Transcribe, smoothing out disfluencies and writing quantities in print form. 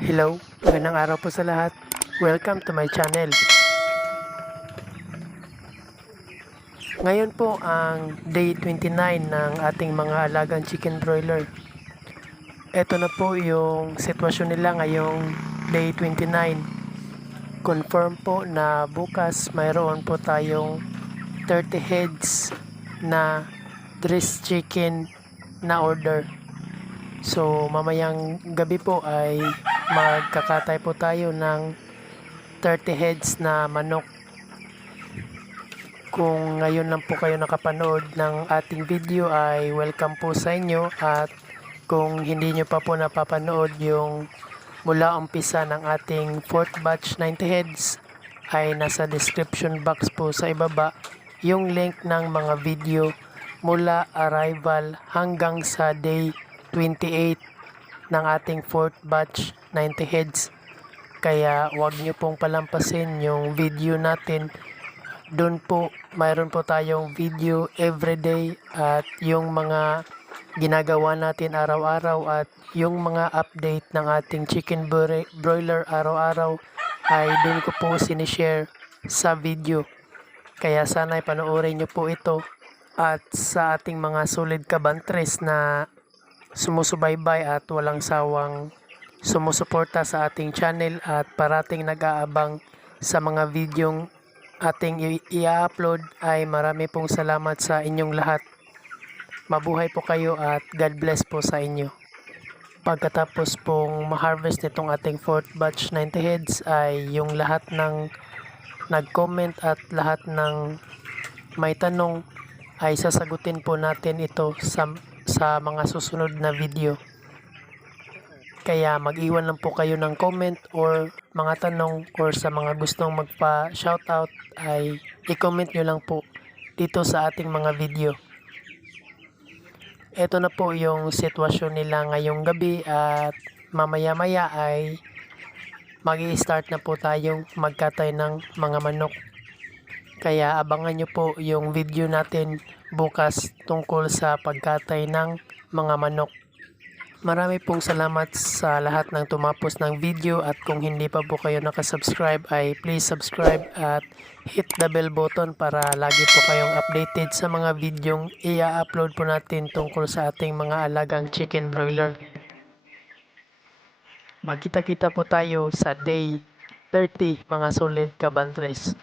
Hello, magandang araw po sa lahat. Welcome to my channel. Ngayon po ang day 29 ng ating mga alagang chicken broiler. Ito na po yung sitwasyon nila ngayong day 29. Confirm po na bukas mayroon po tayong 30 heads na dressed chicken na order. So mamayang gabi po ay magkakatay po tayo ng 30 heads na manok. Kung ngayon lang po kayo nakapanood ng ating video ay welcome po sa inyo, at kung hindi nyo pa po napapanood yung mula umpisa ng ating 4th batch 90 heads ay nasa description box po sa ibaba yung link ng mga video mula arrival hanggang sa day 28 ng ating 4th batch 90 heads. Kaya wag nyo pong palampasin yung video natin. Doon po mayroon po tayong video everyday, at yung mga ginagawa natin araw-araw at yung mga update ng ating chicken broiler araw-araw ay doon ko po sinishare sa video. Kaya sana'y panoorin nyo po ito, at sa ating mga solid kabantres na sumusubaybay at walang sawang sumusuporta sa ating channel at parating nag-aabang sa mga videong ating i-upload, ay marami pong salamat sa inyong lahat. Mabuhay po kayo at God bless po sa inyo. Pagkatapos pong ma-harvest nitong ating 4th batch 90 heads ay yung lahat ng nag-comment at lahat ng may tanong ay sasagutin po natin ito sa mga susunod na video. Kaya mag-iwan lang po kayo ng comment or mga tanong, or sa mga gustong magpa-shoutout ay i-comment nyo lang po dito sa ating mga video. Ito na po yung sitwasyon nila ngayong gabi, at mamaya-maya ay mag-i-start na po tayong magkatay ng mga manok. Kaya abangan nyo po yung video natin bukas tungkol sa pagkatay ng mga manok. Marami pong salamat sa lahat ng tumapos ng video, at kung hindi pa po kayo nakasubscribe ay please subscribe at hit the bell button para lagi po kayong updated sa mga videong i-upload po natin tungkol sa ating mga alagang chicken broiler. Magkita-kita po tayo sa day 30 mga solid kabantres.